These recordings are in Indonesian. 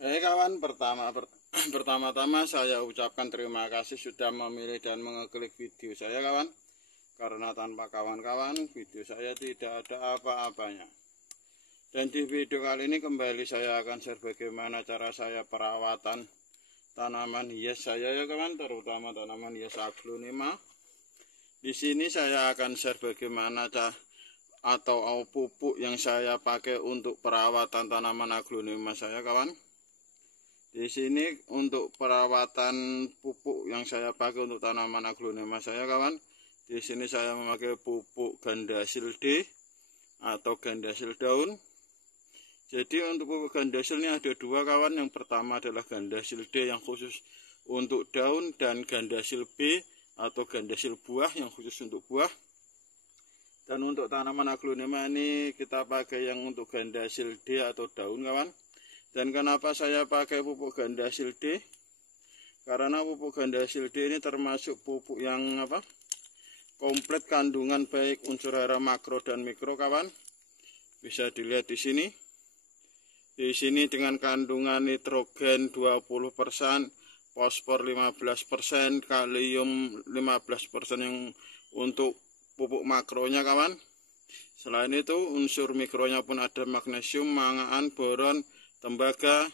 Kawan, pertama-tama saya ucapkan terima kasih sudah memilih dan mengeklik video saya kawan. Karena tanpa kawan-kawan video saya tidak ada apa-apanya. Dan di video kali ini kembali saya akan share bagaimana cara saya perawatan tanaman hias saya ya kawan, terutama tanaman hias aglonema. Di sini saya akan share bagaimana atau pupuk yang saya pakai untuk perawatan tanaman aglonema saya kawan. Di sini untuk perawatan pupuk yang saya pakai untuk tanaman aglonema saya kawan. Di sini saya memakai pupuk gandasil D atau gandasil daun. Jadi untuk pupuk gandasil ini ada dua kawan. Yang pertama adalah gandasil D yang khusus untuk daun, dan gandasil B atau gandasil buah yang khusus untuk buah. Dan untuk tanaman aglonema ini kita pakai yang untuk gandasil D atau daun kawan. Dan kenapa saya pakai pupuk gandasil D? Karena pupuk gandasil D ini termasuk pupuk yang komplit kandungan baik unsur hara makro dan mikro kawan. Bisa dilihat di sini. Di sini dengan kandungan nitrogen 20%, fosfor 15%, kalium 15% yang untuk pupuk makronya kawan. Selain itu unsur mikronya pun ada magnesium, mangan, boron, tembaga,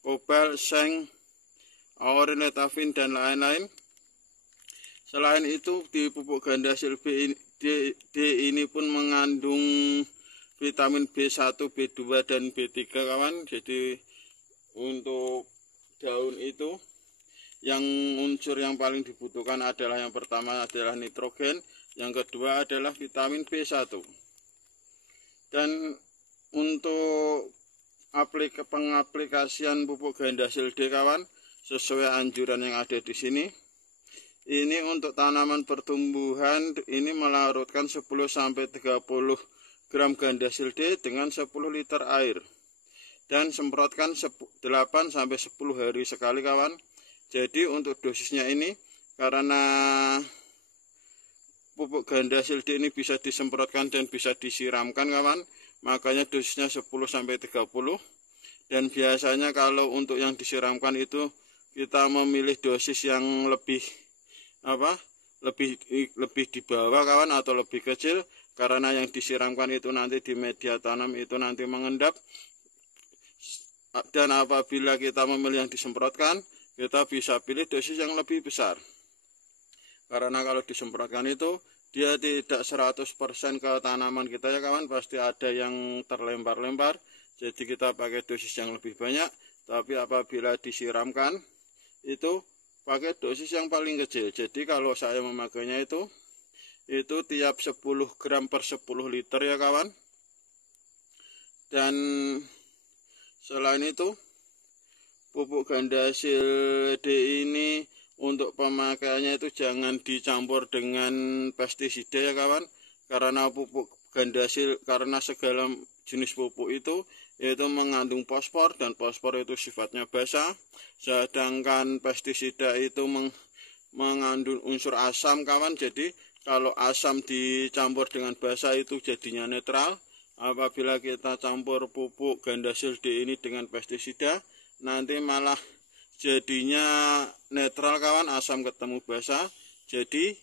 kobalt, seng, aurin, letafin, dan lain-lain. Selain itu di pupuk gandasil D ini pun mengandung vitamin B1, B2, dan B3 kawan. Jadi untuk daun itu yang unsur yang paling dibutuhkan adalah yang pertama adalah nitrogen, yang kedua adalah vitamin B1. Dan untuk pengaplikasian pupuk gandasil D kawan sesuai anjuran yang ada di sini. Ini untuk tanaman pertumbuhan ini melarutkan 10-30 gram gandasil D dengan 10 liter air dan semprotkan 8-10 hari sekali kawan. Jadi untuk dosisnya ini karena pupuk gandasil D ini bisa disemprotkan dan bisa disiramkan kawan, makanya dosisnya 10-30. Dan biasanya kalau untuk yang disiramkan itu kita memilih dosis yang lebih di bawah kawan, atau lebih kecil, karena yang disiramkan itu nanti di media tanam itu nanti mengendap. Dan apabila kita memilih yang disemprotkan, kita bisa pilih dosis yang lebih besar. Karena kalau disemprotkan itu dia tidak 100% ke tanaman kita ya kawan, pasti ada yang terlempar-lempar. Jadi kita pakai dosis yang lebih banyak. Tapi apabila disiramkan itu pakai dosis yang paling kecil. Jadi kalau saya memakainya itu tiap 10 gram per 10 liter ya kawan. Dan selain itu pupuk gandasil D ini untuk pemakaiannya itu jangan dicampur dengan pestisida ya kawan. Karena pupuk gandasil, karena segala jenis pupuk itu mengandung fosfor, dan fosfor itu sifatnya basa, sedangkan pestisida itu mengandung unsur asam kawan. Jadi kalau asam dicampur dengan basa itu jadinya netral. Apabila kita campur pupuk gandasil D ini dengan pestisida, nanti malah jadinya netral kawan, asam ketemu basa. Jadi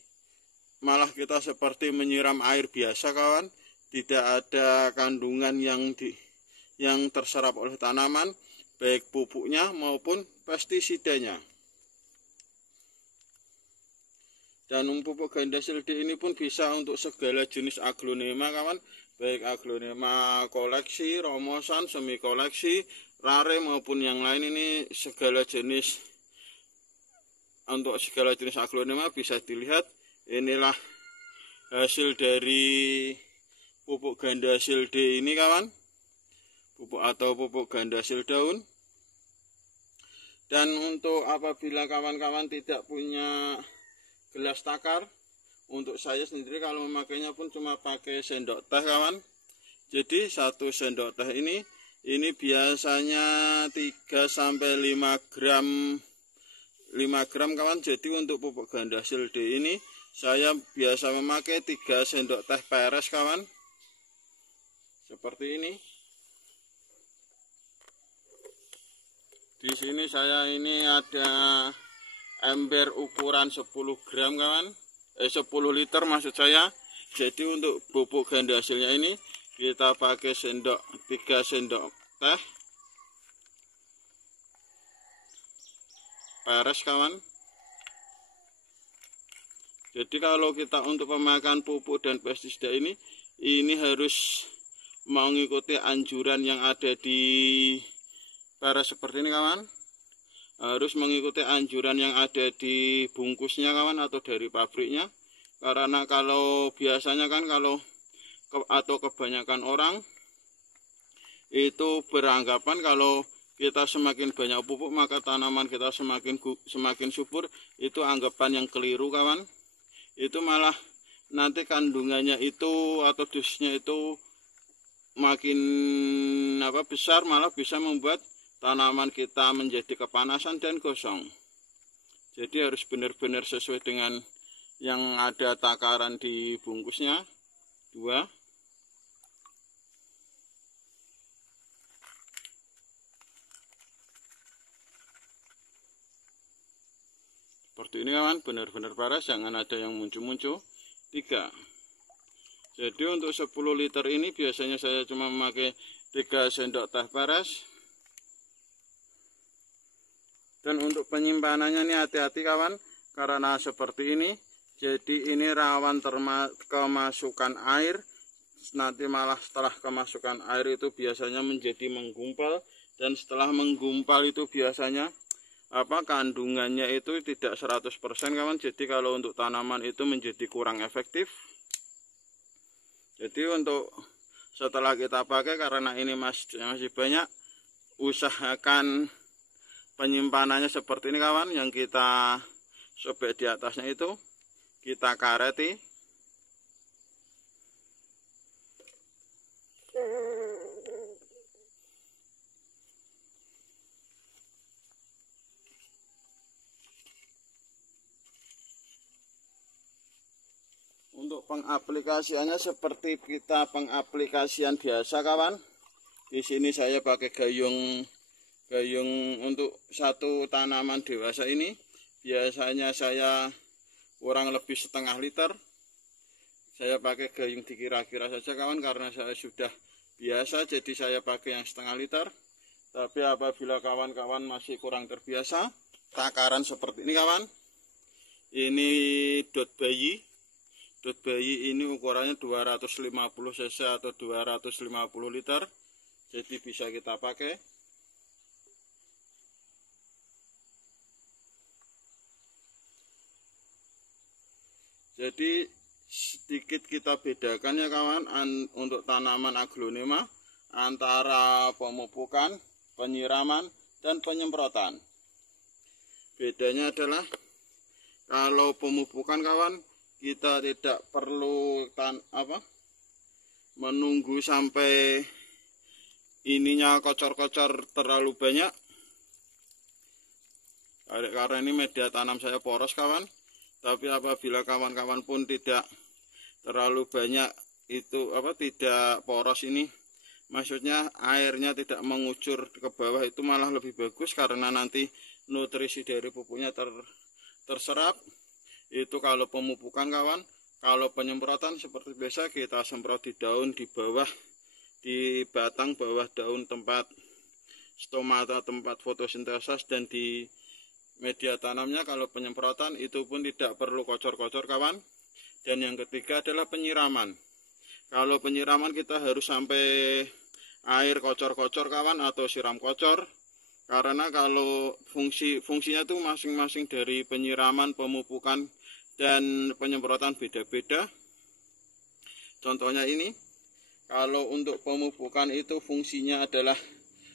malah kita seperti menyiram air biasa kawan, tidak ada kandungan yang terserap oleh tanaman, baik pupuknya maupun pestisidanya. Dan pupuk gandasil D ini pun bisa untuk segala jenis aglonema kawan, baik aglonema koleksi, romosan, semi koleksi, rare maupun yang lain. Ini segala jenis, untuk segala jenis aglonema bisa dilihat. Inilah hasil dari pupuk gandasil D ini kawan, pupuk gandasil daun. Dan untuk apabila kawan-kawan tidak punya gelas takar, untuk saya sendiri kalau memakainya pun cuma pakai sendok teh kawan. Jadi 1 sendok teh ini biasanya 3-5 gram kawan. Jadi untuk pupuk gandasil D ini saya biasa memakai 3 sendok teh peres kawan, seperti ini. sini saya ini ada ember ukuran 10 gram kawan, 10 liter maksud saya. Jadi untuk pupuk ganda hasilnya ini kita pakai 3 sendok teh peres kawan. Jadi kalau kita untuk pemakaian pupuk dan pestisida ini harus mengikuti anjuran yang ada di peres seperti ini kawan. Harus mengikuti anjuran yang ada di bungkusnya kawan, atau dari pabriknya. Karena kalau biasanya kan atau kebanyakan orang itu beranggapan kalau kita semakin banyak pupuk maka tanaman kita semakin subur. Itu anggapan yang keliru kawan. Itu malah nanti kandungannya itu atau dosisnya itu makin besar, malah bisa membuat tanaman kita menjadi kepanasan dan gosong. Jadi harus benar-benar sesuai dengan yang ada takaran di bungkusnya. 2. Seperti ini kawan, benar-benar paras, jangan ada yang muncul-muncul. 3. Jadi untuk 10 liter ini biasanya saya cuma memakai 3 sendok teh paras. Dan untuk penyimpanannya ini hati-hati kawan, karena seperti ini. Jadi ini rawan kemasukan air. Nanti malah setelah kemasukan air itu biasanya menjadi menggumpal. Dan setelah menggumpal itu biasanya kandungannya itu tidak 100% kawan. Jadi kalau untuk tanaman itu menjadi kurang efektif. Jadi untuk setelah kita pakai, karena ini masih banyak, usahakan penyimpanannya seperti ini kawan, yang kita sobek di atasnya itu kita kareti. Untuk pengaplikasiannya seperti kita pengaplikasian biasa kawan. Di sini saya pakai gayung untuk satu tanaman dewasa ini biasanya saya kurang lebih setengah liter. Saya pakai gayung dikira-kira saja kawan, karena saya sudah biasa jadi saya pakai yang setengah liter. Tapi apabila kawan-kawan masih kurang terbiasa, takaran seperti ini kawan. Ini dot bayi ini ukurannya 250 cc atau 250 liter. Jadi bisa kita pakai. Jadi sedikit kita bedakan ya kawan, untuk tanaman aglonema antara pemupukan, penyiraman, dan penyemprotan. Bedanya adalah kalau pemupukan kawan, kita tidak perlu menunggu sampai ininya kocor-kocor terlalu banyak. Karena ini media tanam saya poros kawan. Tapi apabila kawan-kawan pun tidak terlalu banyak itu tidak poros ini, maksudnya airnya tidak mengucur ke bawah, itu malah lebih bagus karena nanti nutrisi dari pupuknya terserap. Itu kalau pemupukan kawan. Kalau penyemprotan seperti biasa kita semprot di daun, di bawah, di batang bawah daun tempat stomata, tempat fotosintesis, dan di media tanamnya. Kalau penyemprotan itu pun tidak perlu kocor-kocor kawan. Dan yang ketiga adalah penyiraman. Kalau penyiraman kita harus sampai air kocor-kocor kawan, atau siram kocor. Karena kalau fungsinya itu masing-masing dari penyiraman, pemupukan, dan penyemprotan beda-beda. Contohnya ini, kalau untuk pemupukan itu fungsinya adalah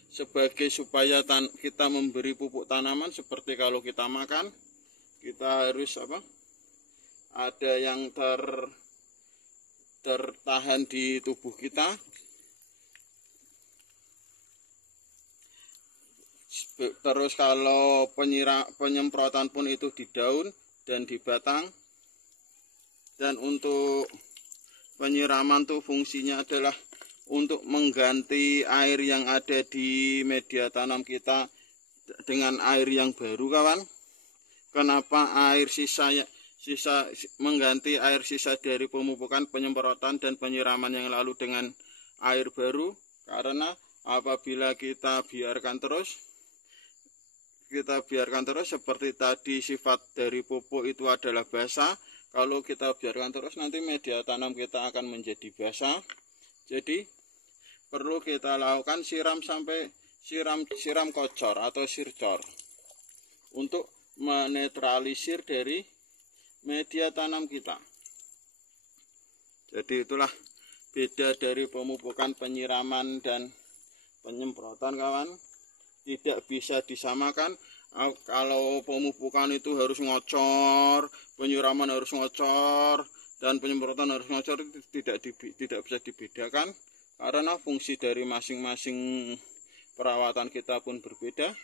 sebagai supaya kita memberi pupuk tanaman. Seperti kalau kita makan, kita harus ada yang tertahan di tubuh kita. Terus kalau penyemprotan pun itu di daun dan di batang. Dan untuk penyiraman tuh fungsinya adalah untuk mengganti air yang ada di media tanam kita dengan air yang baru kawan. Kenapa air sisa mengganti air sisa dari pemupukan, penyemprotan dan penyiraman yang lalu dengan air baru? Karena apabila kita biarkan terus seperti tadi, sifat dari pupuk itu adalah basah. Kalau kita biarkan terus nanti media tanam kita akan menjadi basah. Jadi perlu kita lakukan siram kocor atau sircor untuk menetralisir dari media tanam kita. Jadi itulah beda dari pemupukan, penyiraman dan penyemprotan kawan. Tidak bisa disamakan. Kalau pemupukan itu harus ngocor, penyiraman harus ngocor, dan penyemprotan harus ngocor, itu tidak bisa dibedakan karena fungsi dari masing-masing perawatan kita pun berbeda.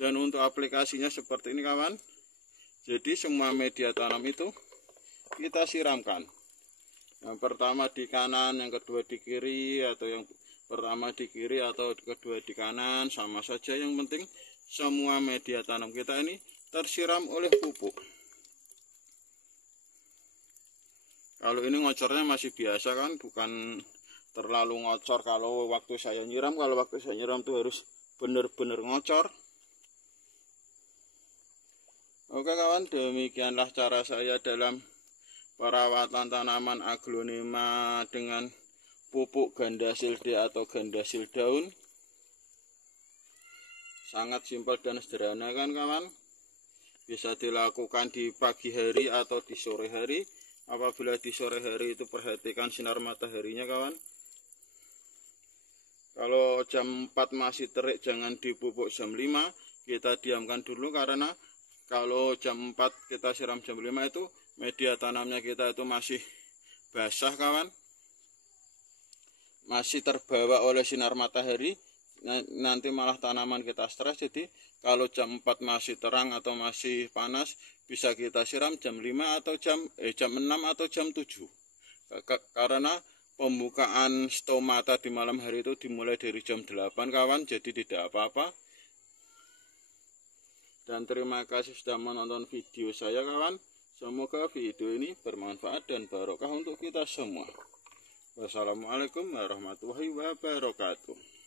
Dan untuk aplikasinya seperti ini kawan. Jadi semua media tanam itu kita siramkan. Yang pertama di kanan, yang kedua di kiri, atau yang pertama di kiri atau kedua di kanan, sama saja. Yang penting semua media tanam kita ini tersiram oleh pupuk. Kalau ini ngocornya masih biasa kan, bukan terlalu ngocor. Kalau waktu saya nyiram tuh harus benar-benar ngocor. Oke kawan, demikianlah cara saya dalam perawatan tanaman aglonema dengan pupuk gandasil D atau gandasil daun. Sangat simpel dan sederhana kan kawan. Bisa dilakukan di pagi hari atau di sore hari. Apabila di sore hari itu perhatikan sinar mataharinya kawan. Kalau jam 4 masih terik jangan dipupuk jam 5. Kita diamkan dulu, karena kalau jam 4 kita siram jam 5 itu media tanamnya kita itu masih basah kawan. Masih terbawa oleh sinar matahari. Nanti malah tanaman kita stres. Jadi kalau jam 4 masih terang atau masih panas, bisa kita siram jam 5 atau jam 6 atau jam 7. Karena pembukaan stomata di malam hari itu dimulai dari jam 8 kawan. Jadi tidak apa-apa. Dan terima kasih sudah menonton video saya kawan. Semoga video ini bermanfaat dan barokah untuk kita semua. Wassalamualaikum warahmatullahi wabarakatuh.